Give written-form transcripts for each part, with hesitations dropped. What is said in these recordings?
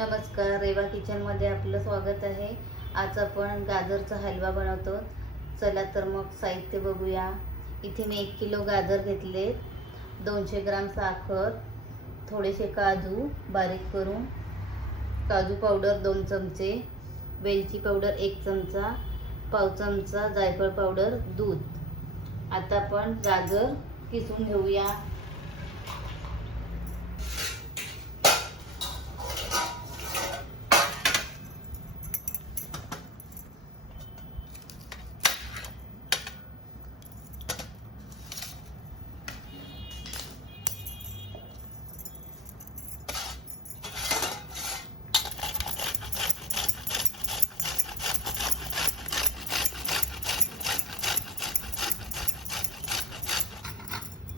नमस्कार, रेवा किचनमध्ये आपलं स्वागत आहे। आज आपण गाजरचा हलवा बनवतो। चला तर मग साहित्य बघूया। इथे मी 1 किलो गाजर घेतले, 200 ग्राम साखर, थोडेसे काजू बारीक करून, काजू पावडर 2 चमचे, वेलची पावडर 1 चमचा, पाव चमचा जायफळ पावडर, दूध। आता आपण गाजर किसून घेऊया।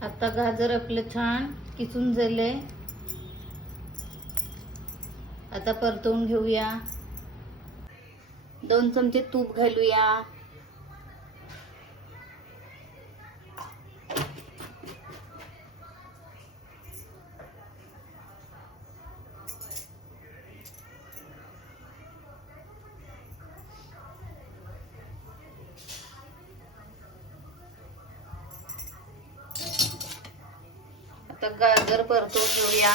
आता गाजर आपलं छान किसून झाले। आता परतवून घेऊया। 2 चमचे तूप घालूया। आता गाजर परतवून घेऊया।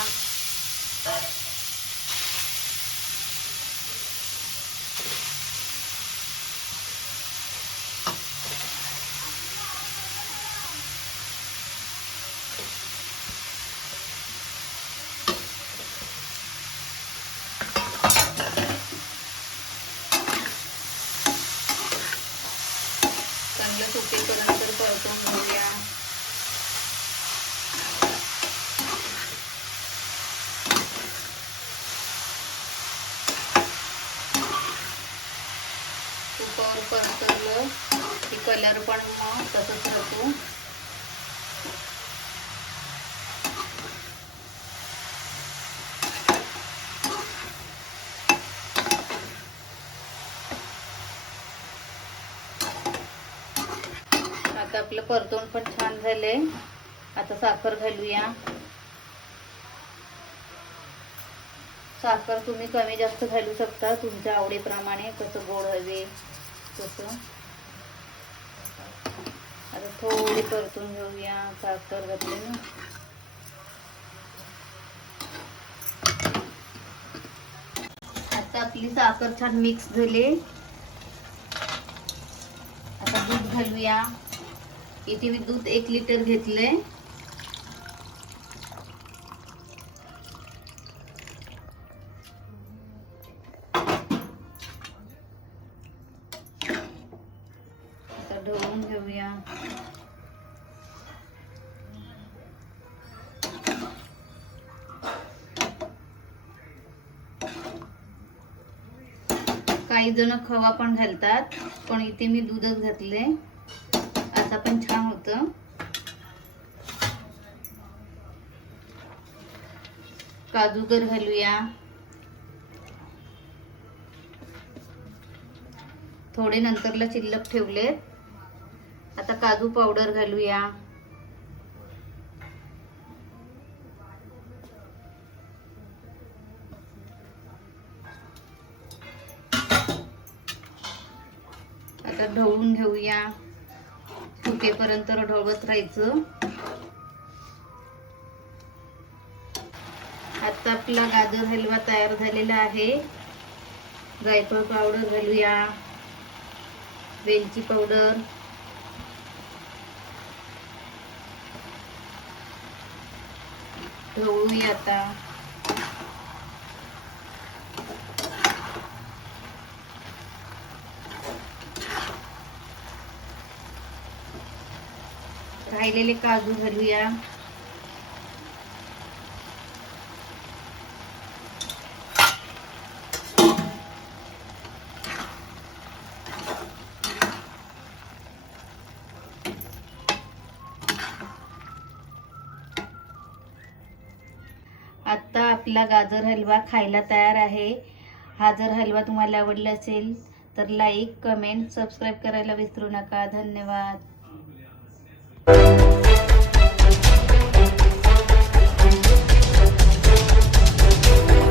चांगलं सुकेपर्यंत परतवून घेऊया। तुपावर परतवलं की कलर पण मग तसंच राहतो। आता आपलं परतवून पण छान झाले। आता साखर घालूया। साखर तुम्ही कमी जास्त घालू शकता, तुमच्या आवडीप्रमाणे, कसं गोड हवे तसं। आता थोडी परतून घेऊया। साखर घातली ना, आता आपली साखर छान मिक्स झाली। आता दूध घालूया। इथे मी दूध 1 लिटर घेतले। आता ढवळून घेऊया। काही जण खवा पण घालतात, पण इथे मी दूधच घातले। आता पण छान होतं। काजू तर घालूया। थोडे नंतरला शिल्लक ठेवलेत। आता काजू पावडर घालूया। आता ढवळून घेऊया। सुकेपर्यंत ढवळत राहायचं। आता आपला गाजर हलवा तयार झालेला आहे। जायफळ पावडर घालूया, वेलची पावडर, ढवळूया। आता राहिलेले काजू घालूया। आता आपला गाजर हलवा खायला तयार आहे। हा जर हलवा तुम्हाला आवडला असेल तर लाईक, कमेंट, सबस्क्राईब करायला विसरू नका। धन्यवाद।